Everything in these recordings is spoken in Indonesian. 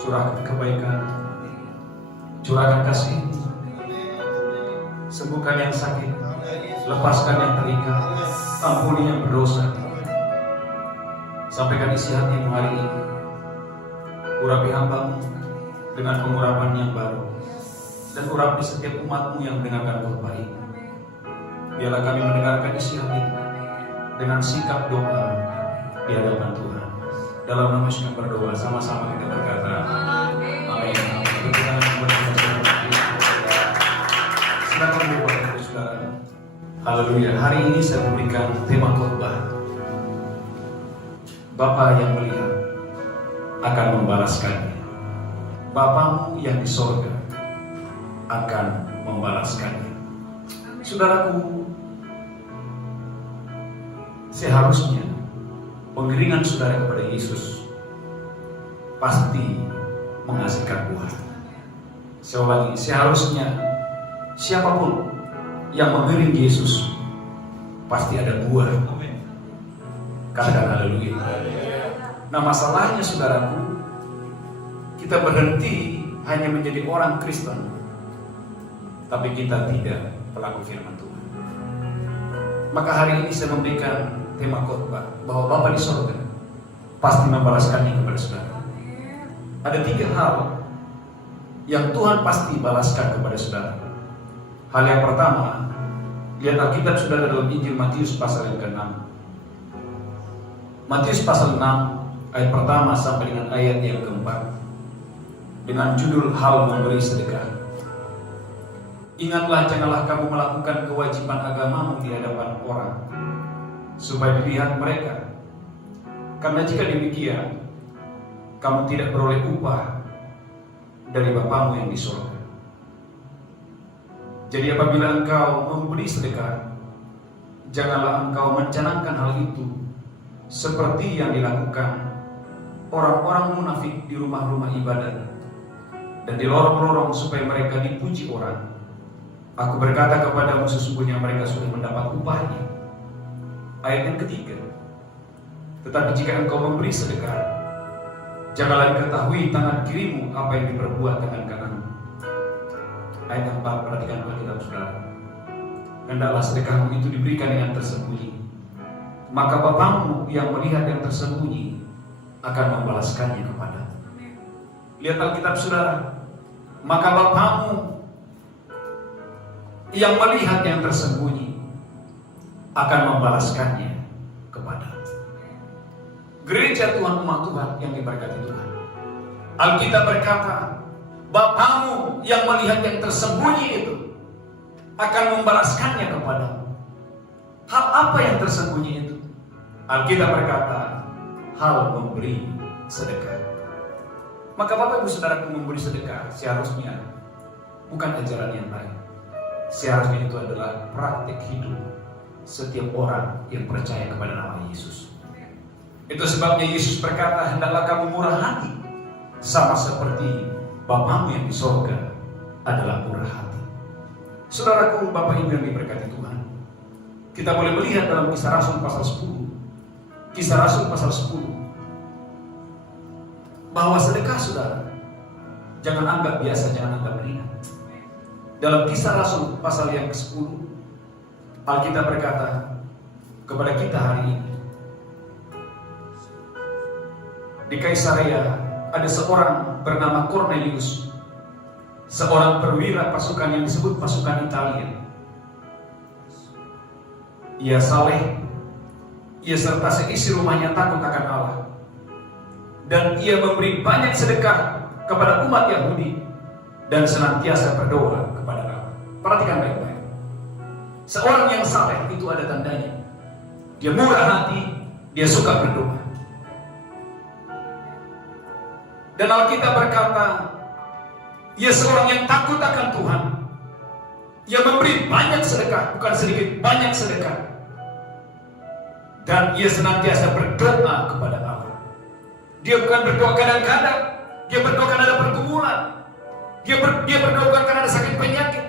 Curahkan kebaikan, curahkan kasih, sembuhkan yang sakit, lepaskan yang terikat, ampuni yang berdosa. Sampaikan isi hatimu hari ini, urapi hambamu dengan pengurapan yang baru, dan urapi setiap umatmu yang mendengarkan khotbah ini. Biarlah kami mendengarkan isi hatimu dengan sikap doa di hadapan Tuhan. Dalam nama Yesus kami berdoa, sama-sama kita berkata, amin. Silakan Bapak Ibu Saudara. Haleluya. Hari ini saya memberikan tema khotbah. Bapa yang melihat akan membalaskannya. Bapamu yang di sorga akan membalaskannya. Saudaraku, seharusnya pengiringan saudara kepada Yesus pasti menghasilkan buah. Sekali lagi, seharusnya siapapun yang mengiring Yesus pasti ada buah. Katakan haleluya. Nah, masalahnya saudaraku, kita berhenti hanya menjadi orang Kristen, tapi kita tidak pelaku firman Tuhan. Maka hari ini saya memberikan tema khotbah bahwa Bapa di sorga pasti membalaskannya kepada saudara. Ada 3 hal yang Tuhan pasti balaskan kepada saudara. Hal yang pertama, lihat Alkitab saudara dalam Injil Matius pasal yang ke-6. Matius pasal 6 ayat pertama sampai dengan ayat yang ke-4 dengan judul hal memberi sedekah. Ingatlah, janganlah kamu melakukan kewajiban agamamu di hadapan orang supaya dilihat mereka. Karena jika demikian, kamu tidak beroleh upah dari Bapamu yang di surga. Jadi apabila engkau memberi sedekah, janganlah engkau mencanangkan hal itu seperti yang dilakukan orang-orang munafik di rumah-rumah ibadat dan di lorong-lorong supaya mereka dipuji orang. Aku berkata kepadamu, sesungguhnya mereka sudah mendapat upahnya. Ayat yang ketiga, tetapi jika engkau memberi sedekah, janganlah diketahui tangan kirimu apa yang diperbuat tangan kananmu. Ayat yang 4, perhatikan Alkitab saudara. Hendaklah sedekahmu itu diberikan dengan tersembunyi, maka Bapamu yang melihat yang tersembunyi akan membalaskannya kepadamu. Lihat Alkitab saudara, maka Bapamu yang melihat yang tersembunyi akan membalaskannya kepada gereja Tuhan, umat Tuhan yang diberkati Tuhan. Alkitab berkata Bapamu yang melihat yang tersembunyi itu akan membalaskannya kepadamu. Hal apa yang tersembunyi itu? Alkitab berkata, hal memberi sedekah. Maka Bapak Ibu Saudaraku, memberi sedekah seharusnya bukan ajaran yang lain. Seharusnya itu adalah praktik hidup setiap orang yang percaya kepada nama Yesus. Itu sebabnya Yesus berkata, hendaklah kamu murah hati, sama seperti Bapamu yang di sorga adalah murah hati. Saudaraku, Bapak Ibu yang diberkati Tuhan, kita boleh melihat dalam Kisah Rasul pasal 10, Kisah Rasul pasal 10, bahwa sedekah, saudara, jangan anggap biasa, jangan anggap ringan. Dalam Kisah Rasul pasal yang ke-10, Alkitab berkata kepada kita hari ini, di Kaisarea ada seorang bernama Cornelius, seorang perwira pasukan yang disebut pasukan Italia. Ia saleh, ia serta seisi rumahnya takut akan Allah, dan ia memberi banyak sedekah kepada umat Yahudi dan senantiasa berdoa kepada Allah. Perhatikan baik-baik. Seorang yang saleh itu ada tandanya. Dia murah hati, dia suka berdoa. Dan Alkitab berkata, ia seorang yang takut akan Tuhan. Ia memberi banyak sedekah, bukan sedikit, banyak sedekah. Dan ia senantiasa berdoa kepada Allah. Dia bukan berdoa kadang-kadang, dia berdoa karena ada pergumulan. Dia berdoa bukan karena ada sakit penyakit,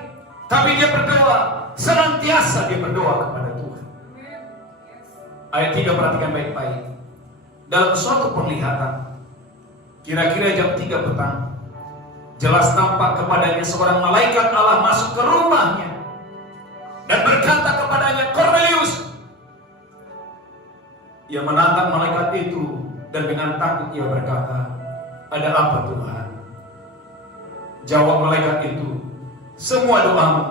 tapi dia berdoa, senantiasa dia berdoa kepada Tuhan. Ayat 3, perhatikan baik-baik. Dalam suatu penglihatan, kira-kira jam 3 petang, jelas nampak kepadanya seorang malaikat Allah masuk ke rumahnya dan berkata kepadanya, Cornelius. Ia menatap malaikat itu dan dengan takut ia berkata, ada apa Tuhan? Jawab malaikat itu, semua doamu,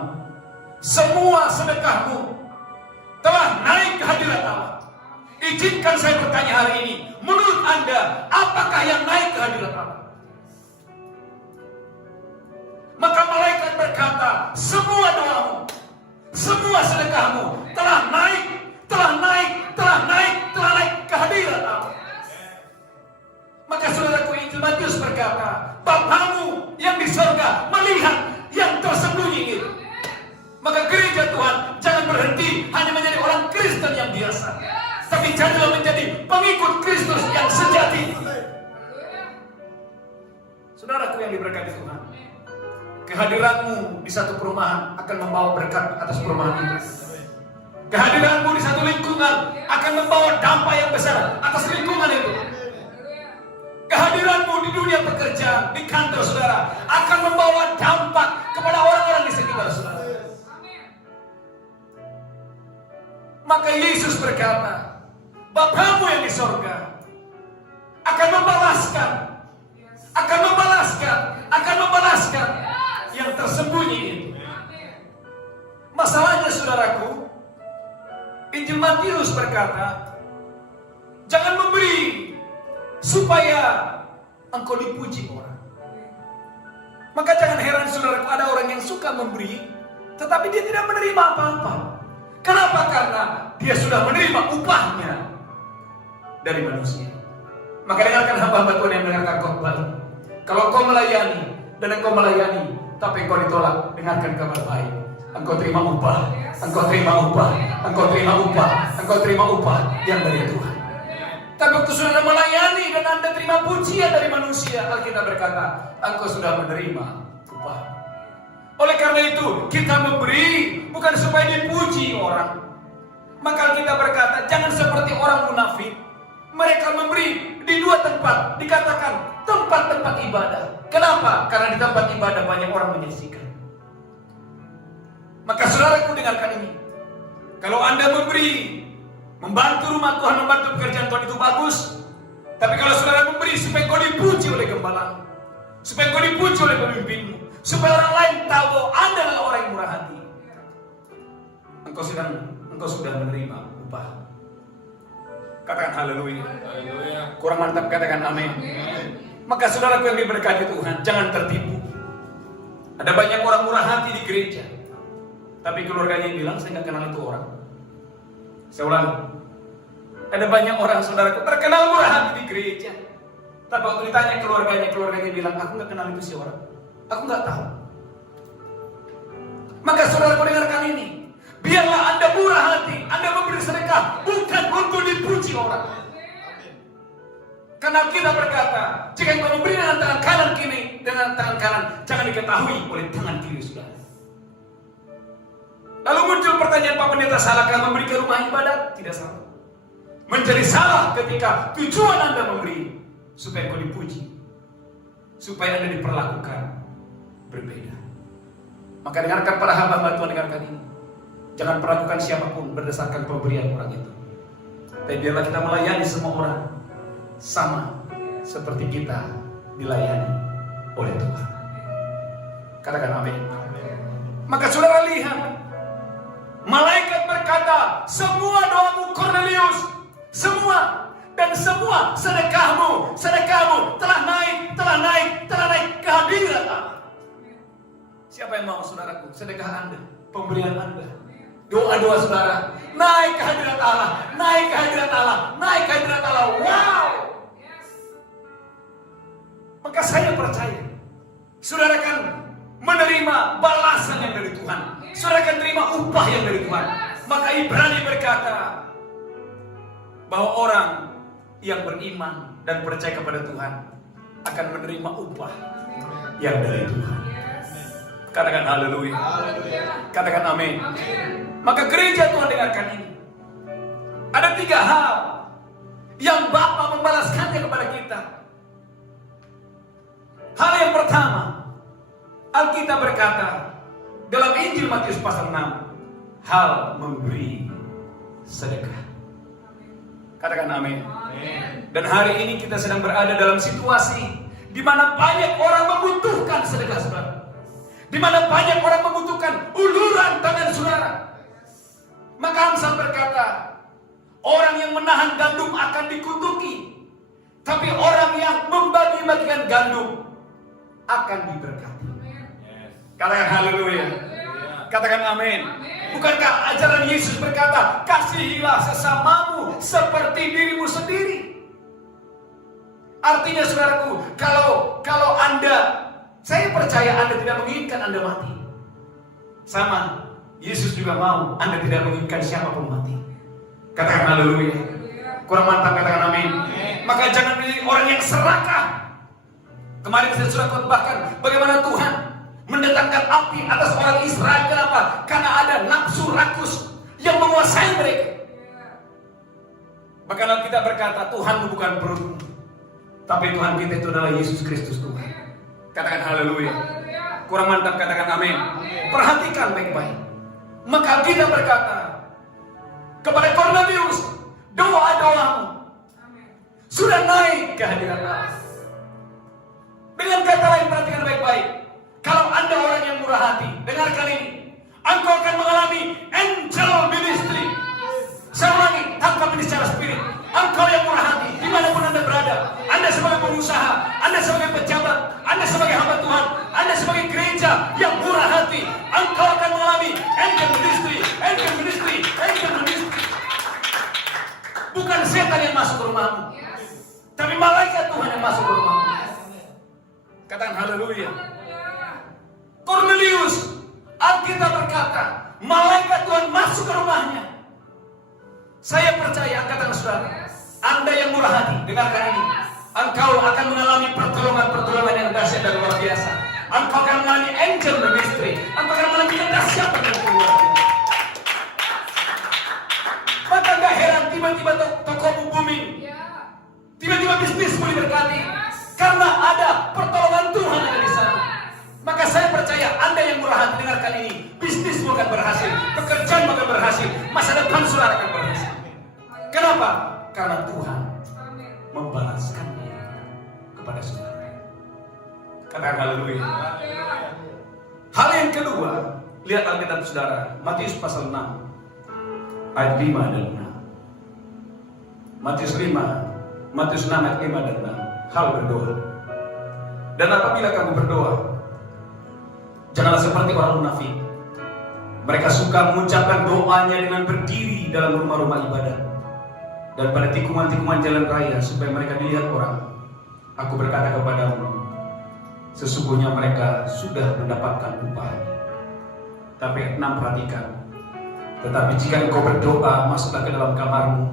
semua sedekahmu telah naik ke hadirat Allah. Izinkan saya bertanya hari ini, menurut Anda, apakah yang naik ke hadirat Allah? Maka malaikat berkata, semua doamu, semua sedekahmu telah naik ke hadirat Allah. Maka saudaraku, Injil Matius berkata, Bapamu yang di surga melihat yang tersembunyi itu. Maka gereja Tuhan jangan berhenti hanya menjadi orang Kristen yang biasa, tapi jadilah menjadi pengikut Kristus yang sejati. Saudaraku yang diberkati Tuhan, kehadiranmu di satu perumahan akan membawa berkat atas perumahan itu. Kehadiranmu di satu lingkungan akan membawa dampak yang besar atas lingkungan itu. Kehadiranmu di dunia pekerjaan, di kantor saudara, akan membawa dampak kepada orang-orang di sekitar saudara. Maka Yesus berkata, Bapamu yang di sorga akan membalaskan yang tersembunyi itu. Masalahnya saudaraku, Injil Matius berkata, jangan memberi supaya engkau dipuji orang. Maka jangan heran saudaraku, ada orang yang suka memberi tetapi dia tidak menerima apa-apa. Kenapa? Karena dia sudah menerima upahnya dari manusia. Maka dengarkan hamba-hamba Tuhan yang mendengarkan khotbah. Kalau engkau melayani dan engkau melayani tapi engkau ditolak, dengarkan kabar baik. Engkau terima upah, engkau terima upah, engkau terima upah, engkau terima upah yang dari Tuhan. Tapi waktu sudah melayani dan Anda terima pujian dari manusia, Alkitab berkata, engkau sudah menerima upah. Oleh karena itu, kita memberi bukan supaya dipuji orang. Maka Alkitab berkata, jangan seperti orang munafik. Mereka memberi di dua tempat, dikatakan tempat-tempat ibadah. Kenapa? Karena di tempat ibadah banyak orang menyaksikan. Maka saudaraku dengarkan ini. Kalau Anda memberi, membantu rumah Tuhan, membantu pekerjaan Tuhan itu bagus. Tapi kalau saudara memberi supaya kau dipuji oleh gembala, supaya kau dipuji oleh pemimpinmu, supaya orang lain tahu bahwa Anda adalah orang yang murah hati, engkau sudah menerima upah. Katakan haleluya. Kurang mantap, katakan amin. Maka saudaraku yang diberkati Tuhan, jangan tertipu. Ada banyak orang murah hati di gereja, tapi keluarganya bilang, saya nggak kenal itu orang. Saya ulangi, ada banyak orang saudaraku terkenal murah hati di gereja, tapi waktu ditanya keluarganya bilang, aku nggak kenal itu si orang, aku nggak tahu. Maka saudaraku dengarkan ini, biarlah Anda murah hati, Anda memberi sedekah bukan untuk dipuji orang. Karena kita berkata, jika engkau memberi dengan tangan kanan kini, dengan tangan kanan, jangan diketahui oleh tangan kiri saudara. Lalu muncul pertanyaan, Pak Pendeta, salahkah memberi ke rumah ibadat? Tidak salah. Menjadi salah ketika tujuan Anda memberi supaya engkau dipuji, supaya Anda diperlakukan berbeda. Maka dengarkan para hamba Tuhan, dengarkan ini. Jangan perlakukan siapapun berdasarkan pemberian orang itu. Tapi biarlah kita melayani semua orang sama seperti kita dilayani oleh Tuhan. Katakan amin. Maka saudara lihat, malaikat berkata, semua doamu Kornelius, semua sedekahmu telah naik ke hadirat Allah. Siapa yang mau saudaraku, sedekah Anda, pemberian Anda, doa-doa saudara naik ke hadirat Allah, naik ke hadirat Allah. Wow. Maka saya percaya saudara akan menerima balasan yang dari Tuhan. Saudara akan terima upah yang dari Tuhan. Maka Ibrani berkata bahwa orang yang beriman dan percaya kepada Tuhan akan menerima upah yang dari Tuhan. Katakan haleluya. Katakan amin. Maka gereja Tuhan dengarkan ini. Ada 3 hal yang Bapa membalaskannya kepada kita. Hal yang pertama, Alkitab berkata dalam Injil Matius pasal 6, hal memberi sedekah. Katakan amin. Dan hari ini kita sedang berada dalam situasi di mana banyak orang membutuhkan sedekah saudara. Di mana banyak orang membutuhkan uluran tangan saudara. Maka Amsal berkata, orang yang menahan gandum akan dikutuki, tapi orang yang membagi-bagikan gandum akan diberkati. Katakan haleluya. Katakan amin. Bukankah ajaran Yesus berkata, kasihilah sesamamu seperti dirimu sendiri? Artinya saudaraku, kalau Anda, saya percaya Anda tidak menginginkan Anda mati. Sama, Yesus juga mau Anda tidak menginginkan siapapun mati. Katakan haleluya. Kurang mantap, katakan amin. Maka jangan menjadi orang yang serakah. Kemarin saya sudah khotbahkan bagaimana Tuhan mendatangkan api atas orang Israel. Kenapa? Karena ada nafsu rakus yang menguasai mereka. Bahkan kita berkata, Tuhan bukan perut, tapi Tuhan kita itu adalah Yesus Kristus Tuhan. Katakan haleluya. Kurang mantap, katakan amin. Perhatikan baik-baik. Maka kita berkata kepada Kornelius, doa-doamu sudah naik ke hadirat Allah. Dengan kata lain, perhatikan baik-baik. Kalau Anda orang yang murah hati, dengarkan ini. Engkau akan mengalami angel ministry. Saya ulangi, tangkap ini secara spirit. Engkau yang murah hati, dimanapun Anda berada. Anda sebagai pengusaha, Anda sebagai pejabat, Anda sebagai hamba Tuhan, Anda sebagai gereja yang murah hati, engkau akan mengalami angel ministry. Bukan setan yang masuk ke rumahmu, tapi malaikat Tuhan yang masuk ke rumahmu. Katakan haleluya. Kornelius, Alkitab berkata, malaikat Tuhan masuk ke rumahnya. Saya percaya, angkatan saudara, Anda yang murah hati, dengarkan ini. Engkau akan mengalami pertolongan yang dahsyat dan luar biasa. Engkau akan mengalami angel ministry. Engkau akan mengalami yang dahsyat dan luar biasa. Maka gak heran tiba-tiba tokomu booming. Tiba-tiba bisnismu diberkati. Karena ada pertolongan Tuhan yang ada di sana. Maka saya percaya Anda yang murah hati, dengarkan ini. Bisnismu akan berhasil, pekerjaan akan berhasil, masa depan saudara akan berhasil. Kenapa? Karena Tuhan membalaskannya kepada saudara. Katakan haleluya. Hal yang kedua, lihat Alkitab saudara, Matius pasal 6 ayat 5 dan 6. Matius 6 ayat 5 dan 6. Hal berdoa. Dan apabila kamu berdoa, Janganlah seperti orang munafik. Mereka suka mengucapkan doanya dengan berdiri dalam rumah-rumah ibadah dan pada tikungan-tikungan jalan raya supaya mereka dilihat orang. Aku berkata kepadamu, sesungguhnya mereka sudah mendapatkan upahnya. Tapi 6, perhatikan. Tetapi jika engkau berdoa, masuklah ke dalam kamarmu,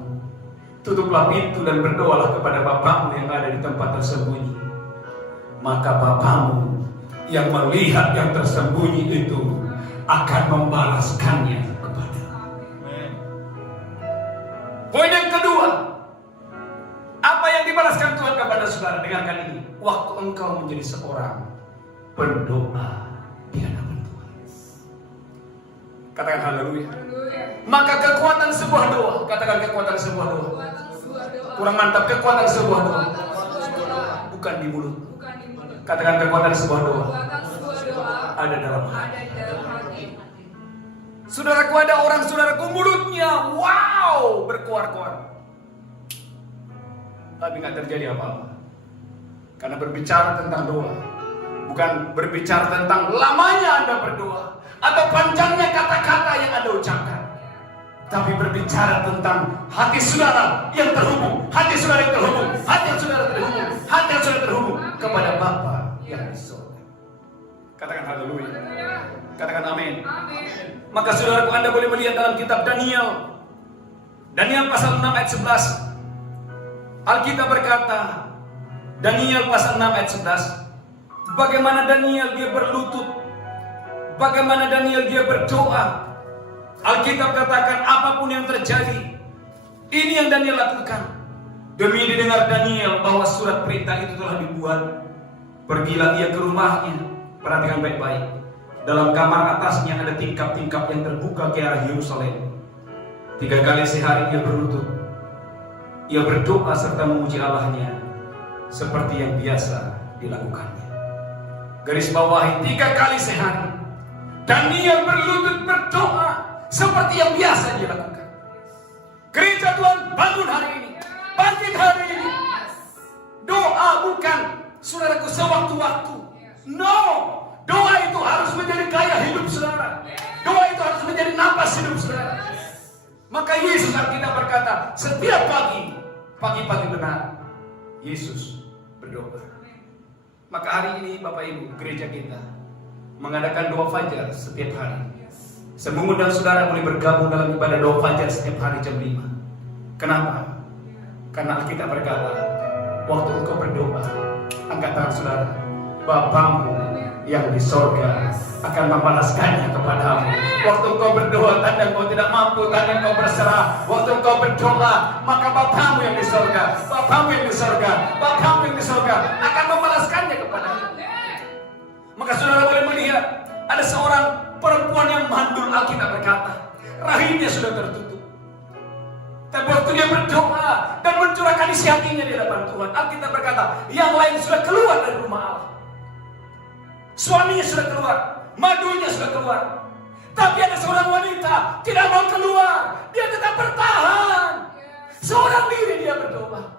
tutuplah pintu dan berdoalah kepada Bapamu yang ada di tempat tersembunyi. Maka Bapamu yang melihat yang tersembunyi itu akan membalaskannya kepada. Poin yang kedua, apa yang dibalaskan Tuhan kepada saudara? Dengarkan ini. Waktu engkau menjadi seorang berdoa di hadapan Tuhan. Katakan haleluya. Maka kekuatan sebuah doa, katakan kekuatan sebuah doa. Kurang mantap, kekuatan sebuah doa. Bukan di mulut. Katakan kekuatan sebuah doa. Ada dalam hati. Saudaraku, ada orang saudaraku mulutnya wow berkuar-kuar, tapi nggak terjadi apa-apa. Karena berbicara tentang doa, bukan berbicara tentang lamanya Anda berdoa atau panjangnya kata-kata yang Anda ucapkan, tapi berbicara tentang hati saudara yang terhubung, hati saudara yang terhubung, hati saudara terhubung, hati saudara terhubung kepada Bapa yang di surga. Katakan haleluya. Katakan amin. Maka saudaraku, Anda boleh melihat dalam kitab Daniel. Daniel pasal 6 ayat 11. Alkitab berkata, Daniel pasal 6 ayat 11, bagaimana Daniel dia berlutut, bagaimana Daniel dia berdoa. Alkitab katakan apapun yang terjadi, ini yang Daniel lakukan. Demi didengar Daniel bahwa surat perintah itu telah dibuat, pergilah ia ke rumahnya. Perhatikan baik-baik. Dalam kamar atasnya ada tingkap-tingkap yang terbuka ke arah Yerusalem. 3 kali sehari ia berlutut. Ia berdoa serta memuji Allahnya seperti yang biasa dilakukannya. Garis bawahi, 3 kali sehari Daniel berlutut berdoa seperti yang biasa dia lakukan. Gereja Tuhan bangun hari ini, bangkit hari ini. Doa bukan saudaraku sewaktu-waktu. No, doa itu harus menjadi gaya hidup saudara. Doa itu harus menjadi napas hidup saudara. Maka Yesus Alkitab berkata, setiap pagi benar, Yesus berdoa. Maka hari ini Bapak Ibu, gereja kita mengadakan doa fajar setiap hari. Saya mengundang saudara boleh bergabung dalam ibadah doa fajar setiap hari jam 5. Kenapa? Karena Alkitab berkata, waktu engkau berdoa, angkat tangan saudara, Bapamu yang di sorga akan membalaskannya kepadamu. Waktu engkau berdoa, tanda engkau tidak mampu, tanda engkau berserah. Waktu engkau berdoa, maka Bapamu yang di sorga, Bapamu yang di sorga, Bapamu yang di sorga akan membalaskannya kepadamu. Maka saudara boleh melihat ada seorang perempuan yang mandul. Alkitab berkata, rahimnya sudah tertutup. Tapi waktu dia berdoa dan mencurahkan isi hatinya di hadapan Tuhan, Alkitab berkata, yang lain sudah keluar dari rumah Allah. Suaminya sudah keluar, madunya sudah keluar. Tapi ada seorang wanita tidak mau keluar, dia tetap bertahan. Seorang diri dia berdoa.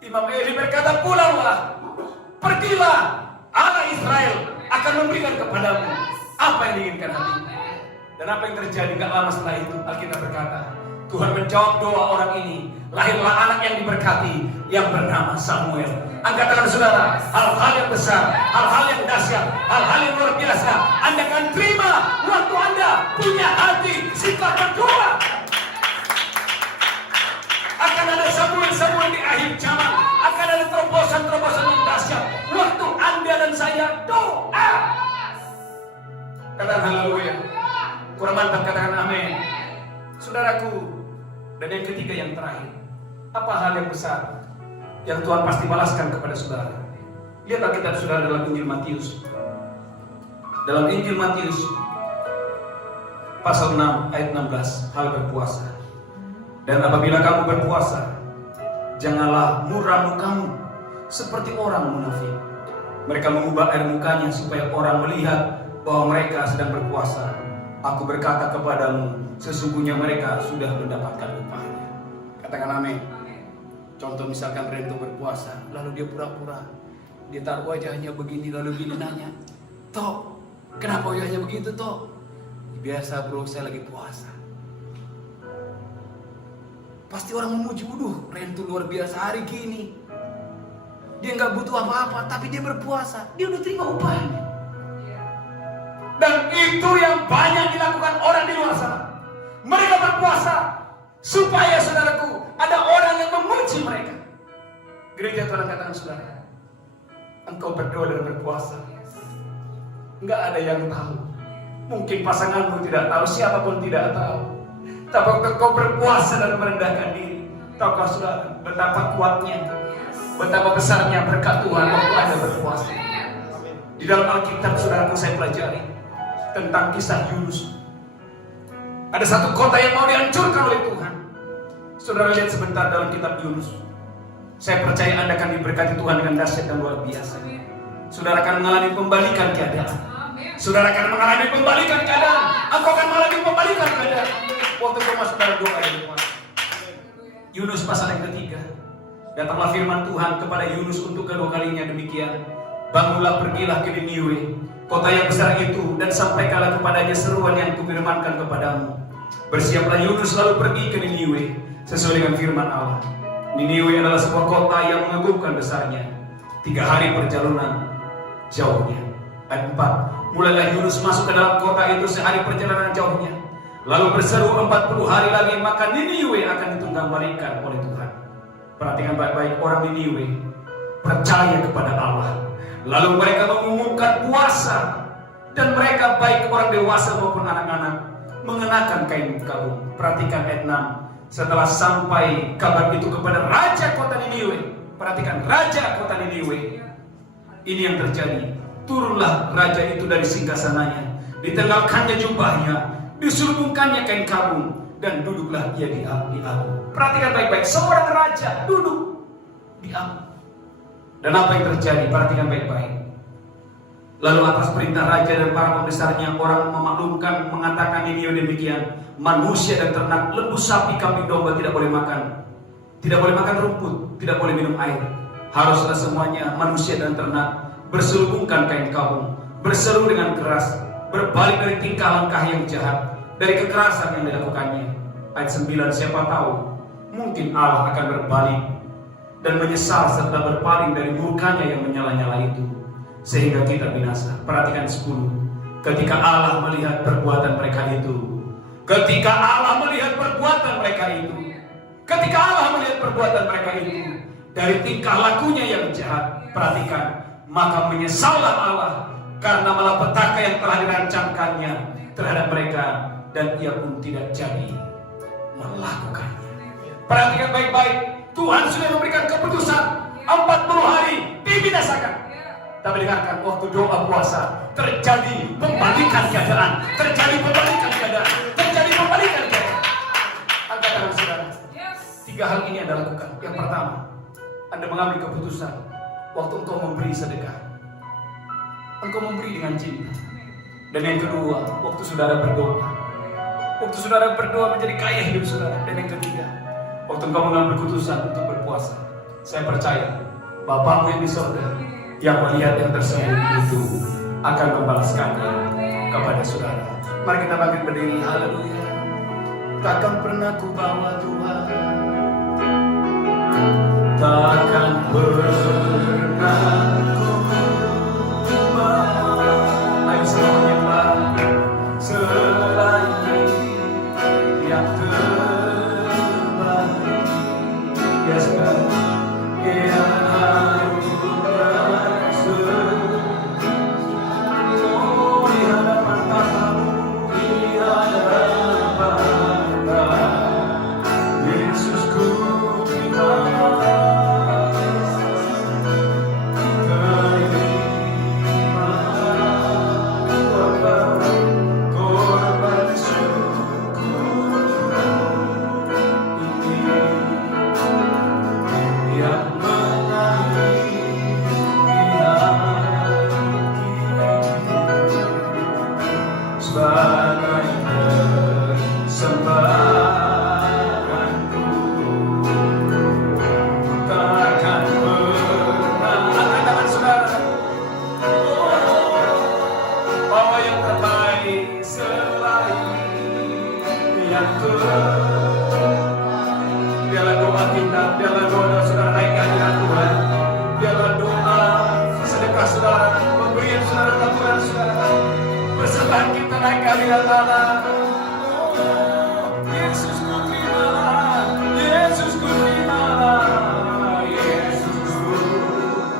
Imam Eli berkata, pulanglah, pergilah, Allah Israel akan memberikan kepadamu apa yang diinginkan hatimu. Dan apa yang terjadi gak lama setelah itu, Alkitab berkata, Tuhan menjawab doa orang ini. Lahirlah anak yang diberkati yang bernama Samuel. Angkat tangan saudara, hal-hal yang besar, hal-hal yang dahsyat, hal-hal yang luar biasa Anda akan terima waktu Anda punya hati sikap berdoa. Akan ada Samuel di akhir zaman, akan ada terobosan-terobosan yang dahsyat waktu Anda dan saya doa. Katakan haleluya. Kurang mantap, katakan amin. Saudaraku, dan yang ketiga yang terakhir, apa hal yang besar yang Tuhan pasti balaskan kepada saudara? Lihat Alkitab saudara dalam Injil Matius. Dalam Injil Matius pasal 6 ayat 16, hal berpuasa. Dan apabila kamu berpuasa, janganlah muram mukamu seperti orang munafik. Mereka mengubah air mukanya supaya orang melihat bahwa mereka sedang berpuasa. Aku berkata kepadamu, sesungguhnya mereka sudah mendapatkan upahnya. Katakan amin. Contoh misalkan Rento berpuasa, lalu dia pura-pura, dia taruh wajahnya begini, lalu gini nanya, Tok, Kenapa hanya begitu toh? Biasa bro, saya lagi puasa. Pasti orang memuji, waduh Rentu luar biasa hari gini. Dia nggak butuh apa-apa, tapi dia berpuasa. Dia udah terima upahnya. Dan itu yang banyak dilakukan orang di luar sana. Mereka berpuasa supaya saudaraku ada orang yang memuji mereka. Gereja Tuhan katakan saudara, engkau berdoa dan berpuasa, nggak ada yang tahu. Mungkin pasanganmu tidak tahu, siapapun tidak tahu. Tapi engkau berpuasa dan merendahkan diri, tahukah saudara betapa kuatnya, betapa besarnya berkat Tuhan waktu Anda berpuasa. Di dalam Alkitab saudaraku saya pelajari tentang kisah Yunus. Ada satu kota yang mau dihancurkan oleh Tuhan. Saudara lihat sebentar dalam kitab Yunus. Saya percaya Anda akan diberkati Tuhan dengan dahsyat dan luar biasa. Saudara akan mengalami pembalikan keadaan. Saudara akan mengalami pembalikan keadaan. Engkau akan mengalami pembalikan keadaan. Waktu kau masuk dalam doa ini, Yunus pasal yang ketiga. Datanglah firman Tuhan kepada Yunus untuk kedua kalinya demikian. Bangunlah, pergilah ke Niniwe, kota yang besar itu, dan sampaikanlah kepadanya seruan yang kufirmankan kepadamu. Bersiaplah Yunus lalu pergi ke Niniwe sesuai dengan firman Allah. Niniwe adalah sebuah kota yang mengagumkan besarnya. 3 hari perjalanan jauhnya. Ayat 4. Mulailah Yunus masuk ke dalam kota itu sehari perjalanan jauhnya. Lalu berseru 40 hari lagi, maka Niniwe akan ditunggangbalikan oleh Tuhan. Perhatikan baik-baik, orang Niniwe percaya kepada Allah. Lalu mereka mengumumkan puasa, dan mereka baik orang dewasa maupun anak-anak mengenakan kain kabung. Perhatikan ayat 6. Setelah sampai kabar itu kepada raja kota Niniwe, perhatikan raja kota Niniwe, ini yang terjadi. Turunlah raja itu dari singgasananya, ditenggalkannya jubahnya, diselubungkannya kain kabung, dan duduklah ia di abu. Perhatikan baik-baik, seorang raja duduk di abu. Dan apa yang terjadi? Perhatikan baik-baik. Lalu atas perintah raja dan para pembesarnya, orang memaklumkan, mengatakan ini demikian. Manusia dan ternak, lembu, sapi, kambing, domba tidak boleh makan. Tidak boleh makan rumput, tidak boleh minum air. Haruslah semuanya, manusia dan ternak, berselubungkan kain kabung, berseru dengan keras, berbalik dari tingkah langkah yang jahat, dari kekerasan yang dilakukannya. Ayat 9, siapa tahu mungkin Allah akan berbalik dan menyesal serta berpaling dari murkanya yang menyala-nyala itu, sehingga kita binasa. Perhatikan 10. Ketika Allah melihat perbuatan mereka itu, ketika Allah melihat perbuatan mereka itu, ketika Allah melihat perbuatan mereka itu, dari tingkah lakunya yang jahat, perhatikan, maka menyesallah Allah karena malapetaka yang telah dirancangkannya terhadap mereka, dan ia pun tidak jadi melakukannya. Perhatikan baik-baik, Tuhan sudah memberikan keputusan 40 hari dibinasakan. Tapi dengarkan, waktu doa puasa terjadi pembalikan keadaan, terjadi pembalikan keadaan, terjadi pembalikan keadaan. Angkat tangan saudara. 3 hal ini Anda lakukan. Yang pertama, Anda mengambil keputusan waktu engkau memberi sedekah, engkau memberi dengan cinta. Dan yang kedua, waktu saudara berdoa, waktu saudara berdoa menjadi kaya hidup saudara. Dan yang ketiga, waktu engkau mengambil keputusan untuk berpuasa. Saya percaya Bapamu yang di surga, yang melihat yang tersembunyi itu, akan membalaskannya kepada saudara. Mari kita bangkit berdiri. Haleluya. Takkan pernah ku bawa Tuhan, takkan pernah ku bawa. Ayo sama menyembah selain yang terbaik. Ya saudara, yang Yesusku, yang Tuhan. Biarlah doa kita, biarlah doa saudara naik ke hadirat Tuhan. Biarlah doa, sedekah saudara, pemberian saudara, taburan saudara, persembahan kita naik ke hadirat Allah. Yesus ku terima, Yesus ku terima, Yesus ku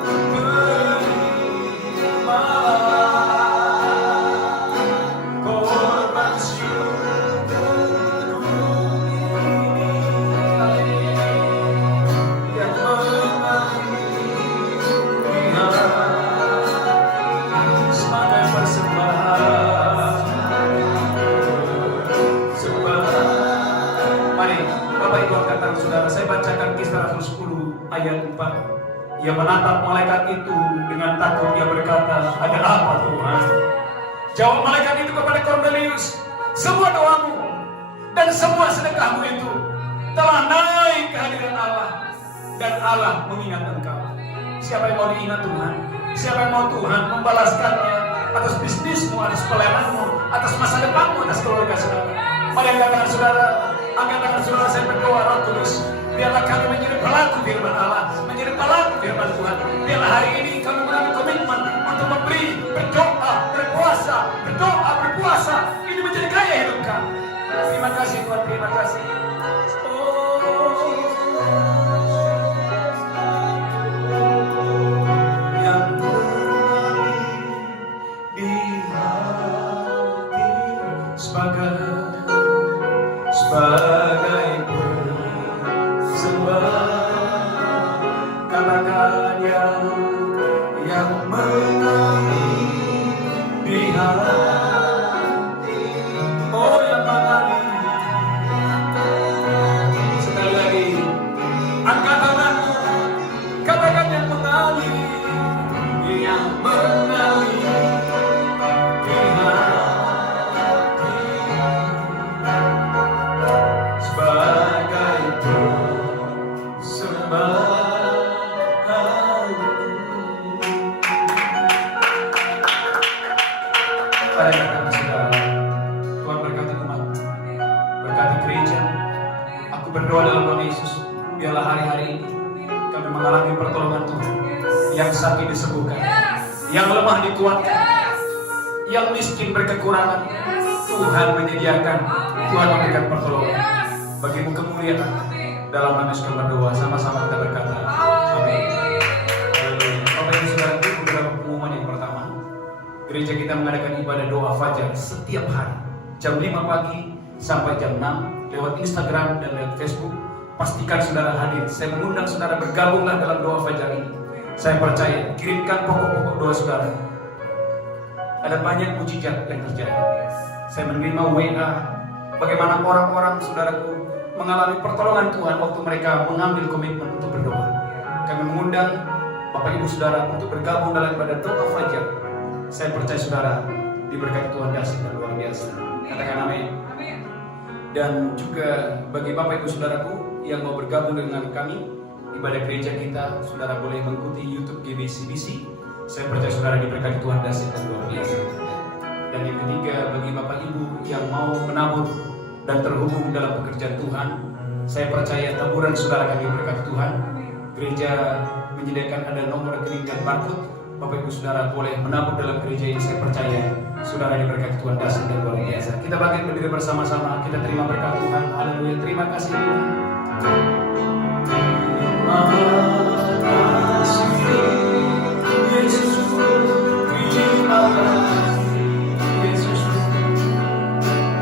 terima. Korban syukurku yang mengalami sebagai persembahan. Mari Bapak Ibu angkat tangan saudara, saya bacakan Kisah Rasul 10 ayat 4. Ia menatap malaikat itu dengan takut, ia berkata, ada apa Tuhan? Jawab malaikat itu kepada Kornelius, semua doamu dan semua sedekahmu itu telah naik ke hadirat Allah, dan Allah mengingat engkau. Siapa yang mau diingat Tuhan? Siapa yang mau Tuhan membalaskannya atas bisnismu, atas pelayananmu, atas masa depanmu, atas keluarga saudara? Mari angkat tangan saudara, angkat tangan saudara, saya berdoa Roh Kudus, biarlah kami menjadi pelaku firman Allah, menjadi pelaku firman Tuhan. Biarlah hari ini kami mengambil komitmen untuk memberi, berdoa, berpuasa, berdoa, berpuasa. Ini menjadi gaya hidup kami. Terima kasih Tuhan, terima kasih. Yang di hati sebagai persembahan, katakan yang mengalir di hati, oh yang mengalir. Sekali lagi, angkat tanganmu, katakan yang mengalir di hati, sebagai persembahan. Mari katakan saudara, Tuhan berkati umat, berkati gereja. Aku berdoa dalam nama Yesus, biarlah hari-hari ini kami mengalami pertolongan Tuhan. Yang sakit disembuhkan, yang lemah dikuatkan, yang miskin berkekurangan, Tuhan menyediakan, Tuhan memberikan pertolongan. Bagimu kemuliaan. Dalam nama Yesus kami berdoa, sama-sama kita berkata amin. Bapak Ibu Saudara, beberapa pengumuman. Yang pertama, gereja kita mengadakan ibadah doa fajar setiap hari jam 5 pagi sampai jam 6 lewat Instagram dan lewat Facebook. Pastikan saudara hadir. Saya mengundang saudara bergabunglah dalam doa fajar ini. Saya percaya, kirimkan pokok-pokok doa saudara. Ada banyak mujizat yang terjadi. Saya menerima WA bagaimana orang-orang saudaraku mengalami pertolongan Tuhan waktu mereka mengambil komitmen untuk berdoa. Kami mengundang Bapak Ibu Saudara untuk bergabung dalam ibadah doa fajar. Saya percaya saudara diberkati Tuhan dahsyat dan luar biasa. Katakan amin. Dan juga bagi Bapak Ibu Saudaraku yang mau bergabung dengan kami ibadah gereja kita, saudara boleh mengikuti YouTube GBCBC. Saya percaya saudara diberkati Tuhan dahsyat dan luar biasa. Dan yang ketiga, bagi Bapak Ibu yang mau menabur dan terhubung dalam pekerjaan Tuhan, saya percaya taburan saudara akan diberkati Tuhan. Gereja menyediakan ada nomor rekening dan barcode. Bapak Ibu Saudara boleh menabur dalam gereja ini. Saya percaya saudara diberkati Tuhan dahsyat dan luar biasa. Kita bangkit berdiri bersama-sama, kita terima berkat Tuhan. Haleluya, terima kasih Tuhan. Yesus, terima kasih Yesus.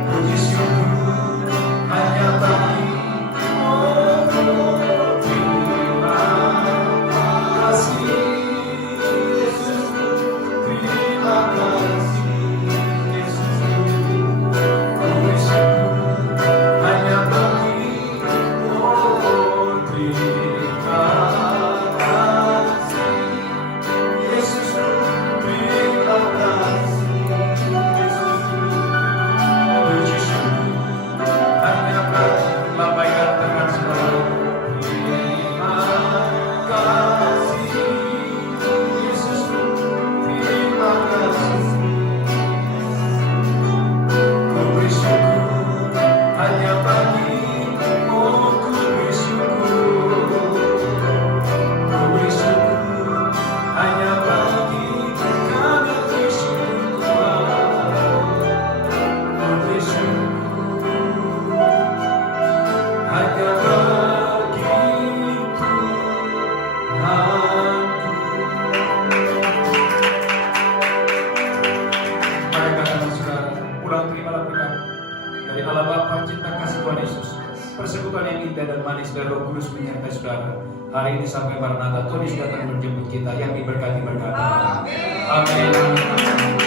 Puji syukur hanya bagi terima kasih Yesus. Terima kasih Yesus. Puji syukur hanya bagi terima kasih Yesus. Terima kasih. Allah Bapa, cinta kasih Tuhan Yesus, persekutuan yang indah dan manis dari Roh Kudus menyertai saudara. Hari ini sampai Maranatha, Tuhan Yesus datang menjemput kita, yang diberkati berkata. Amin.